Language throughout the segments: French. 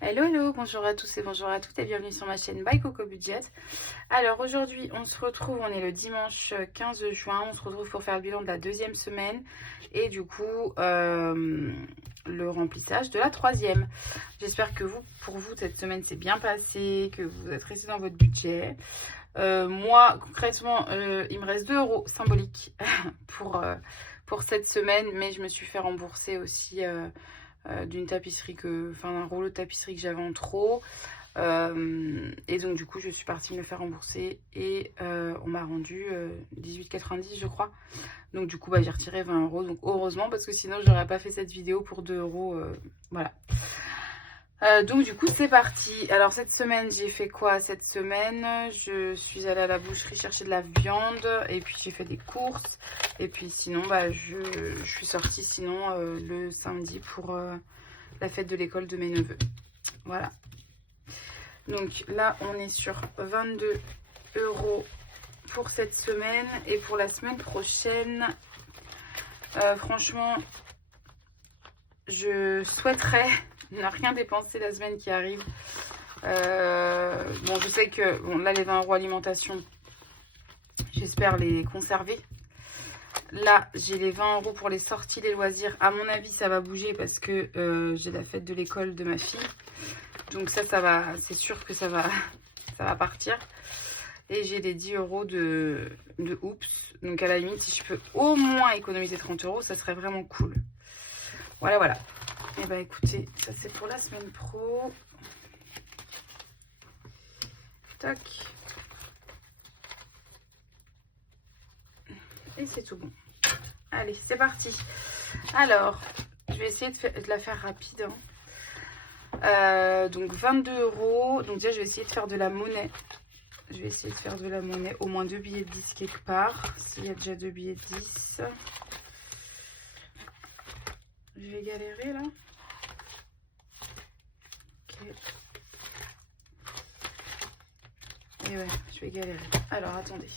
Hello, bonjour à tous et bonjour à toutes et bienvenue sur ma chaîne By Coco Budget. Alors aujourd'hui on se retrouve, on est le dimanche 15 juin, on se retrouve pour faire le bilan de la deuxième semaine et du coup le remplissage de la troisième. J'espère que pour vous cette semaine s'est bien passée, que vous êtes resté dans votre budget. Moi concrètement il me reste 2 € symboliques pour cette semaine, mais je me suis fait rembourser aussi d'une tapisserie un rouleau de tapisserie que j'avais en trop, et donc du coup je suis partie me le faire rembourser et on m'a rendu 18,90 je crois, donc du coup j'ai retiré 20 €, donc heureusement parce que sinon j'aurais pas fait cette vidéo pour 2 €, voilà. Donc du coup c'est parti. Alors cette semaine j'ai fait quoi? Cette semaine je suis allée à la boucherie chercher de la viande et puis j'ai fait des courses et puis sinon je suis sortie sinon le samedi pour la fête de l'école de mes neveux. Voilà. Donc là on est sur 22 € pour cette semaine et pour la semaine prochaine franchement je souhaiterais ne rien dépenser la semaine qui arrive. Bon, je sais que là, les 20 € alimentation, j'espère les conserver. Là, j'ai les 20 € pour les sorties, les loisirs. À mon avis, ça va bouger parce que j'ai la fête de l'école de ma fille. Donc ça va, c'est sûr que ça va partir. Et j'ai les 10 € de Oups. Donc à la limite, si je peux au moins économiser 30 €, ça serait vraiment cool. Voilà. Et bah écoutez, ça c'est pour la semaine pro. Tac. Et c'est tout bon. Allez, c'est parti. Alors, je vais essayer de la faire rapide. Donc 22 €. Donc déjà, je vais essayer de faire de la monnaie. Au moins 2 billets de 10 quelque part. S'il y a déjà 2 billets de 10. Je vais galérer là. Ok. Et ouais, je vais galérer. Alors, attendez.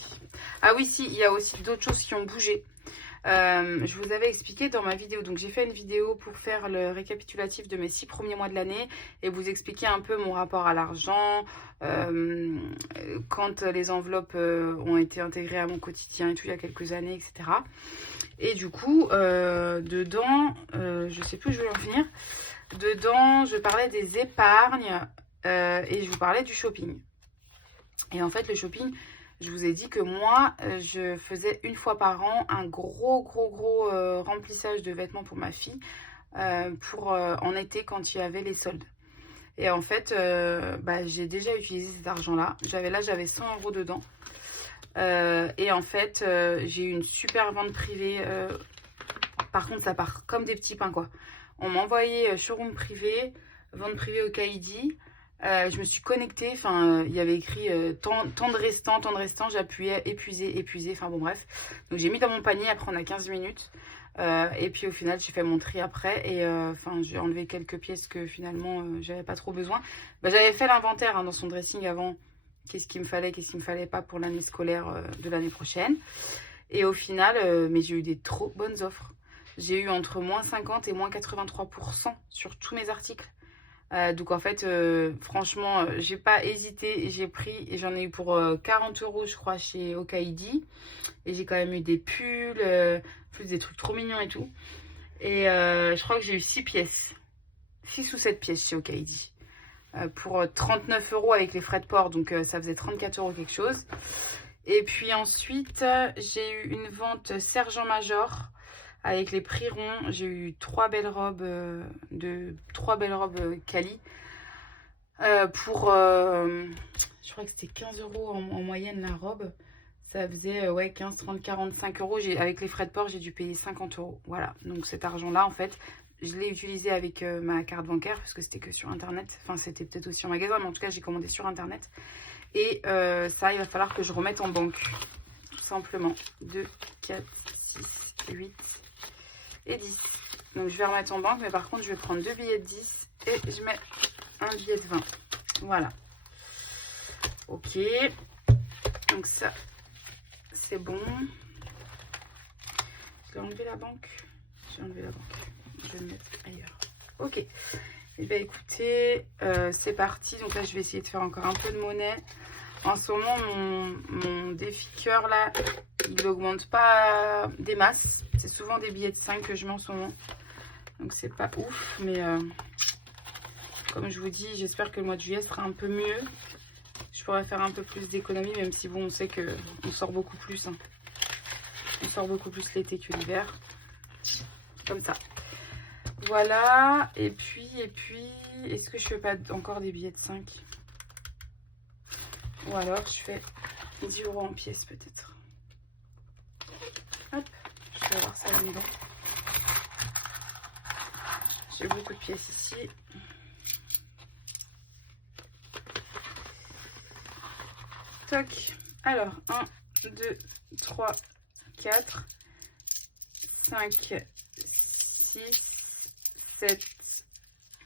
Ah oui, si, il y a aussi d'autres choses qui ont bougé. Je vous avais expliqué dans ma vidéo, donc j'ai fait une vidéo pour faire le récapitulatif de mes 6 premiers mois de l'année et vous expliquer un peu mon rapport à l'argent, quand les enveloppes ont été intégrées à mon quotidien et tout il y a quelques années, etc. Et du coup, dedans, je sais plus où je vais en finir, dedans je parlais des épargnes et je vous parlais du shopping. Et en fait le shopping, je vous ai dit que moi, je faisais une fois par an un gros remplissage de vêtements pour ma fille en été quand il y avait les soldes. Et en fait, j'ai déjà utilisé cet argent-là. J'avais 100 € dedans. Et en fait, j'ai eu une super vente privée. Par contre, ça part comme des petits pains, quoi. On m'a envoyé showroom privé, vente privée au Kaidi. Je me suis connectée, il y avait écrit tant de restants, j'appuyais épuisé, enfin bon bref. Donc j'ai mis dans mon panier, après on a 15 minutes. Et puis au final j'ai fait mon tri après et j'ai enlevé quelques pièces que finalement j'avais pas trop besoin. J'avais fait l'inventaire dans son dressing avant, qu'est-ce qu'il me fallait, qu'est-ce qu'il me fallait pas pour l'année scolaire de l'année prochaine. Et au final, mais j'ai eu des trop bonnes offres. J'ai eu entre moins 50 et moins 83% sur tous mes articles. Donc en fait, franchement, j'ai pas hésité, j'ai pris et j'en ai eu pour 40 € je crois chez Okaidi. Et j'ai quand même eu des pulls, plus des trucs trop mignons et tout. Et je crois que j'ai eu 6 pièces, 6 ou 7 pièces chez Okaidi. Pour 39 € avec les frais de port, donc ça faisait 34 € quelque chose. Et puis ensuite, j'ai eu une vente Sergent-Major avec les prix ronds. J'ai eu 3 belles robes Cali pour je crois que c'était 15 € en moyenne la robe. Ça faisait 15, 30, 45 €. Avec les frais de port, j'ai dû payer 50 €. Voilà, donc cet argent-là, en fait, je l'ai utilisé avec ma carte bancaire parce que c'était que sur Internet. Enfin, c'était peut-être aussi en magasin, mais en tout cas, j'ai commandé sur Internet. Et ça, il va falloir que je remette en banque. Tout simplement. 2, 4, 6, 8 et 10. Donc, je vais remettre en banque. Mais par contre, je vais prendre 2 billets de 10 et je mets un billet de 20. Voilà. Ok. Donc, ça, c'est bon. Je vais enlever la banque. j'ai enlevé la banque. Je vais le mettre ailleurs. Ok. Et bien écoutez, c'est parti. Donc là, je vais essayer de faire encore un peu de monnaie. En ce moment, mon défi cœur là, il n'augmente pas des masses. C'est souvent des billets de 5 que je mets en ce moment. Donc c'est pas ouf. Mais comme je vous dis, j'espère que le mois de juillet sera un peu mieux. Je pourrais faire un peu plus d'économie, même si bon, on sait qu'on sort beaucoup plus. Hein. On sort beaucoup plus l'été que l'hiver. Comme ça. Voilà. Et puis, est-ce que je fais pas encore des billets de 5? Ou alors je fais 10 € en pièces peut-être. Hop, je vais voir ça là-dedans. J'ai beaucoup de pièces ici. Toc. Alors, 1, 2, 3, 4, 5, 6, 7,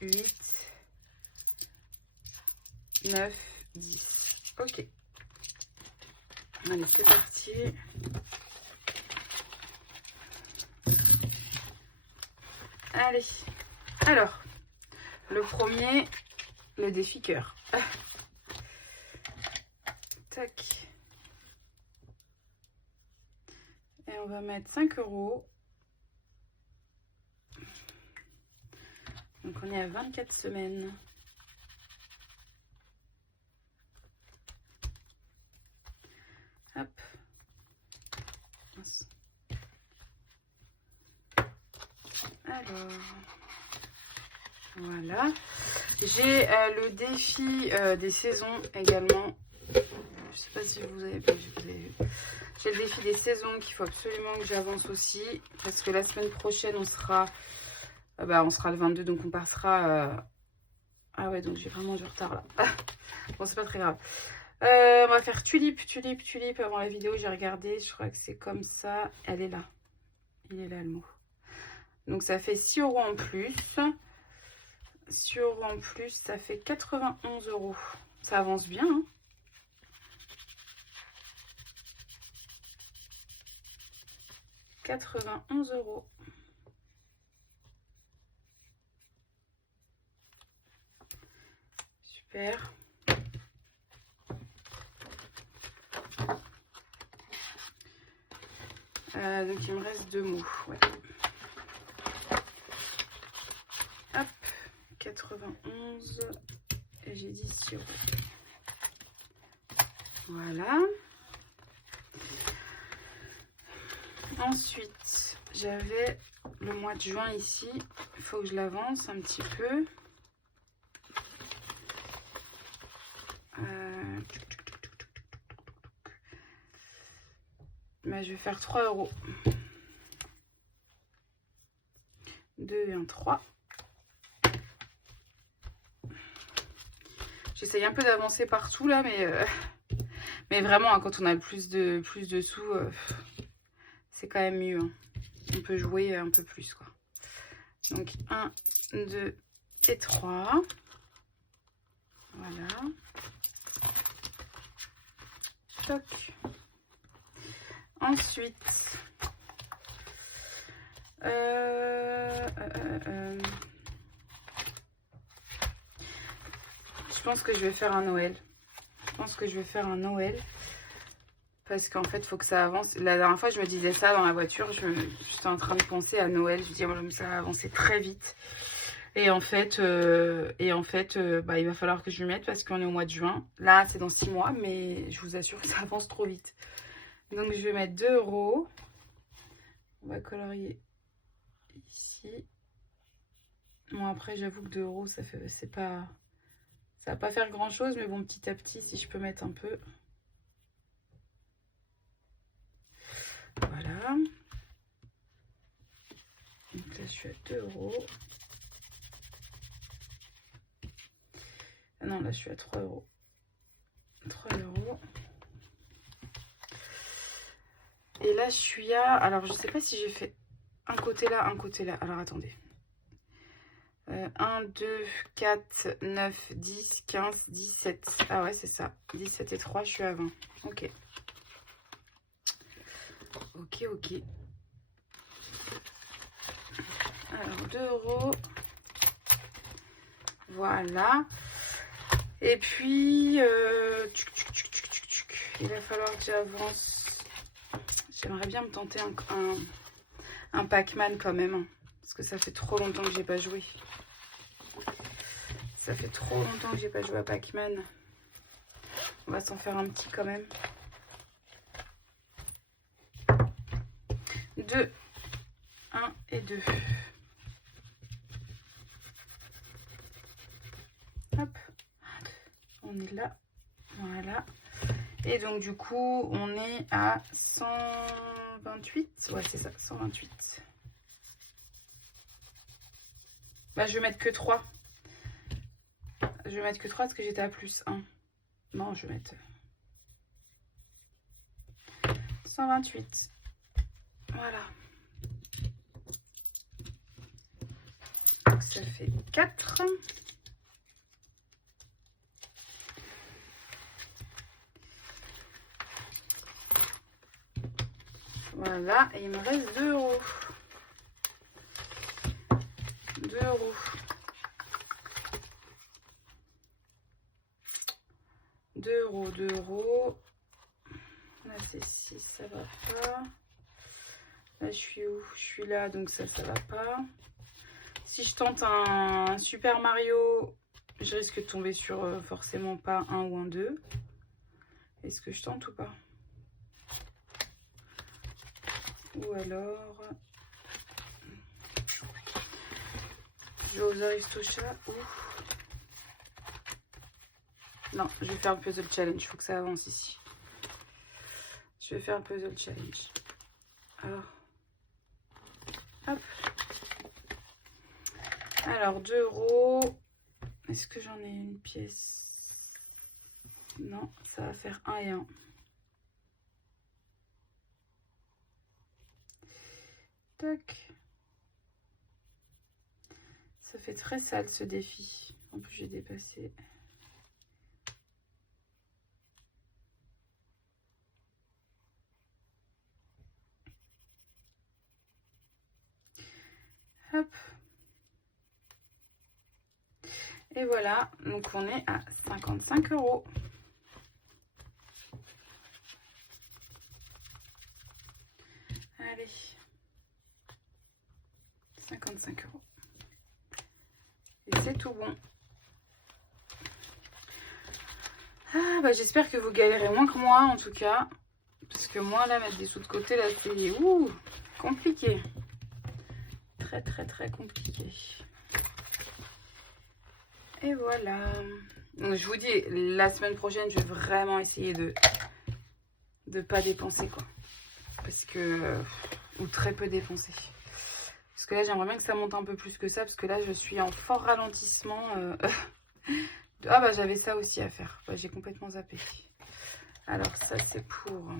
8, 9, 10. Ok. Allez, c'est parti. Allez. Alors, le premier, le défi cœur. Tac. Et on va mettre 5 €. Donc on est à 24 semaines. Hop. Mince. Alors, voilà. J'ai le défi des saisons également. Je sais pas si vous avez vu. J'ai le défi des saisons qu'il faut absolument que j'avance aussi. Parce que la semaine prochaine, on sera le 22, donc on passera... Ah ouais, donc j'ai vraiment du retard là. Bon, c'est pas très grave. On va faire tulipe avant la vidéo. J'ai regardé, je crois que c'est comme ça. Elle est là. Il est là le mot. Donc ça fait 6 € en plus. 6 € en plus, ça fait 91 €. Ça avance bien. Hein. « 91 €. Super. Donc il me reste 2 mots. Ouais. Hop, 91 et j'ai dit 6 €. Voilà. Ensuite, j'avais le mois de juin ici. Il faut que je l'avance un petit peu. Mais je vais faire 3 €. 2 et 1, 3. J'essaye un peu d'avancer partout là, mais vraiment, hein, quand on a plus de sous, c'est quand même mieux. Hein. On peut jouer un peu plus, quoi. Donc, 1, 2 et 3. Voilà. Toc. Ensuite, je pense que je vais faire un Noël. Parce qu'en fait, il faut que ça avance. La dernière fois, je me disais ça dans la voiture. J'étais en train de penser à Noël. Je me disais, ça va avancer très vite. Et en fait, il va falloir que je m'y mette parce qu'on est au mois de juin. Là, c'est dans 6 mois, mais je vous assure que ça avance trop vite. Donc, je vais mettre 2 €. On va colorier ici. Bon, après, j'avoue que 2 €, ça va pas faire grand chose, mais bon, petit à petit, si je peux mettre un peu. Voilà. Donc là, je suis à 2 €. Ah non, là, je suis à 3 €. 3 €. Et là, je suis à... Alors, je sais pas si j'ai fait un côté là, un côté là. Alors, attendez. 1, 2, 4, 9, 10, 15, 17. Ah ouais, c'est ça. 17 et 3, je suis à 20. Ok. Ok. 2 €. Voilà. Et puis, il va falloir que j'avance. J'aimerais bien me tenter un Pac-Man quand même. Hein, parce que ça fait trop longtemps que j'ai pas joué. Ça fait trop longtemps que j'ai pas joué à Pac-Man. On va s'en faire un petit quand même. 2, 1 et 2. Hop, on est là, voilà. Et donc du coup, on est à 128. Ouais, c'est ça, 128. Bah, je vais mettre que 3. Je vais mettre que 3 parce que j'étais à plus 1. Non, je vais mettre 128. Voilà. Donc ça fait 4. Voilà, et il me reste 2 €. 2 €. 2 €, 2 €. Là, c'est 6, ça va pas. Là, je suis où? Je suis là, donc ça va pas. Si je tente un Super Mario, je risque de tomber sur forcément pas un ou un 2. Est-ce que je tente ou pas? Ou alors... je vais aux Aristochats ou... Non, je vais faire un puzzle challenge. Il faut que ça avance ici. Je vais faire un puzzle challenge. Alors... hop. Alors, 2 €. Est-ce que j'en ai une pièce? Non, ça va faire 1 et 1. Tac. Ça fait très sale ce défi. En plus, j'ai dépassé. Hop. Et voilà, donc on est à 55 €. Allez. 55 €. Et c'est tout bon. Ah bah j'espère que vous galérez moins que moi en tout cas. Parce que moi là, mettre des sous de côté, là c'est compliqué. Très très très compliqué. Et voilà. Donc je vous dis, la semaine prochaine, je vais vraiment essayer de pas dépenser quoi. Parce que... ou très peu dépenser. Parce que là, j'aimerais bien que ça monte un peu plus que ça. Parce que là, je suis en fort ralentissement. Ah bah j'avais ça aussi à faire. Bah, j'ai complètement zappé. Alors ça, c'est pour...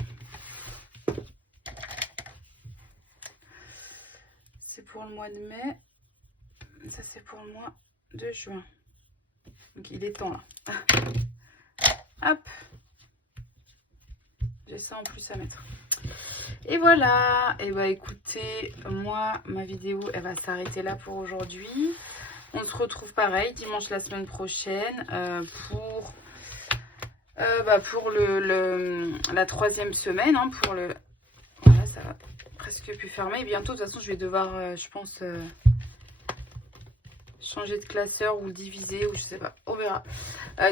c'est pour le mois de mai. Ça, c'est pour le mois de juin. Donc il est temps là. Hop. J'ai ça en plus à mettre. Et voilà. Et bah écoutez, moi, ma vidéo, elle va s'arrêter là pour aujourd'hui. On se retrouve pareil dimanche la semaine prochaine pour la 3e semaine. Hein, pour le... Voilà, ça va presque plus fermer. Bientôt, de toute façon, je vais devoir, je pense... changer de classeur ou le diviser ou je sais pas, on verra.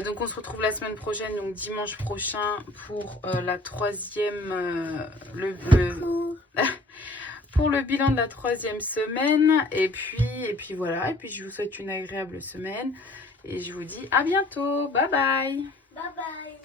Donc on se retrouve la semaine prochaine, donc dimanche prochain pour la 3e pour le bilan de la 3e semaine. Et puis voilà, et puis je vous souhaite une agréable semaine et je vous dis à bientôt. Bye bye. Bye bye.